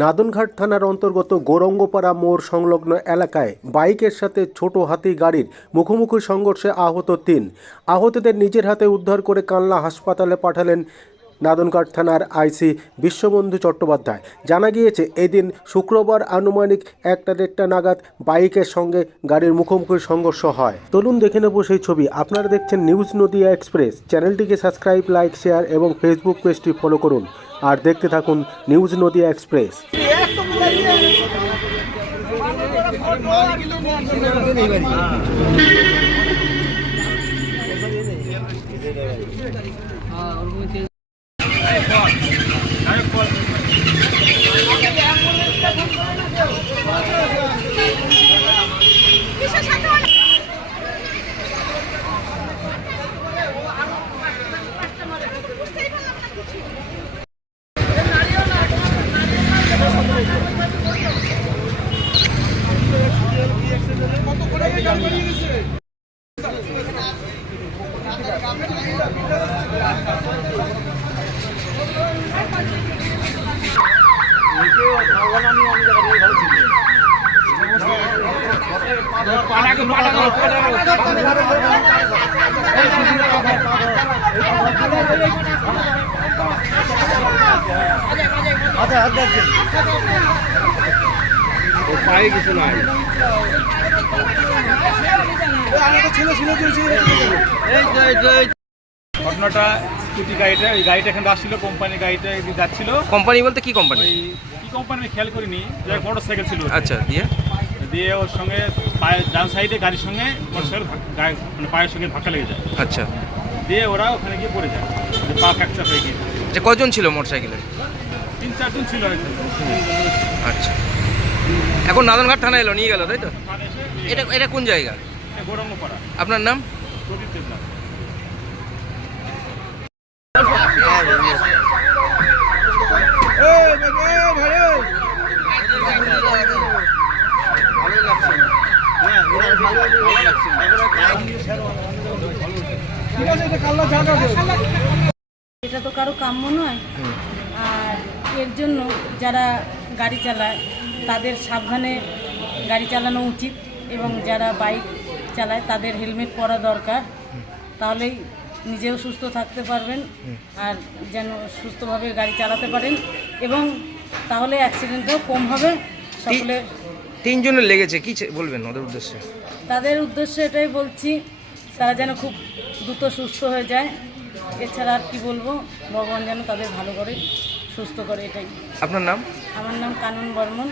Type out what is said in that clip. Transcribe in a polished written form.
নাদনঘাট থানার অন্তর্গত গৌরঙ্গপাড়া মোড় সংলগ্ন এলাকায় বাইকের সাথে ছোট হাতি গাড়ির মুখোমুখি সংঘর্ষে আহত 3। আহতদের নিজের হাতে উদ্ধার করে কালনা হাসপাতালে পাঠালেন নাদনঘাট থানার আইসি বিশ্ববন্ধু চট্টোপাধ্যায়। জানা গিয়েছে, এদিন শুক্রবার আনুমানিক 1টা নাগাদ বাইকের সঙ্গে গাড়ির মুখোমুখি সংঘর্ষ হয়। চলুন দেখে নেব সেই ছবি। আপনারা দেখছেন নিউজ নদিয়া এক্সপ্রেস। চ্যানেলটিকে সাবস্ক্রাইব, লাইক, শেয়ার এবং ফেসবুক পেজটি ফলো করুন আর দেখতে থাকুন নিউজ নদিয়া এক্সপ্রেস। ঘটনাটা স্কুটি গাড়িটা, ওই গাড়িটা এখানে আসছিল, কোম্পানির গাড়িটা এদিকে যাচ্ছিল। কোম্পানি বলতে কি কোম্পানি? ওই কি কোম্পানি আমি খেয়াল করিনি, যে মোটর সাইকেল ছিল। আচ্ছা, দিয়ে ওর সঙ্গে ডান সাইডে গাড়ির সঙ্গে মোটর সাইকেল মানে পায়ের সঙ্গে ধাক্কা লেগে যায়। আচ্ছা, দিয়ে ওরা ওখানে গিয়ে পড়ে যায়, পা ফ্র্যাকচার হয়ে গিয়ে। যে কজন ছিল মোটর সাইকেলে? 3-4 জন ছিল হয়তো। আচ্ছা, এখন নাদনঘাট থানা এলো, নিয়ে গেল, তাই তো? এটা কোন জায়গা? গৌরঙ্গপাড়া। আপনার নাম? প্রদীপ দেবনাথ। এটা তো কারো কাম্য নয়। আর এর জন্য যারা গাড়ি চালায় তাদের সাবধানে গাড়ি চালানো উচিত, এবং যারা বাইক চালায় তাদের হেলমেট পরা দরকার। তাহলেই নিজেও সুস্থ থাকতে পারবেন আর যেন সুস্থভাবে গাড়ি চালাতে পারেন, এবং তাহলে অ্যাক্সিডেন্টও কম হবে। সকলে 3 জনের লেগেছে, কি বলবেন ওদের উদ্দেশ্যে? তাদের উদ্দেশ্যে এটাই বলছি, তারা যেন খুব দ্রুত সুস্থ হয়ে যায়। এছাড়া আর কি বলবো, ভগবান যেন তাদের ভালো করে সুস্থ করে, এটাই। আপনার নাম? আমার নাম কানন বর্মন।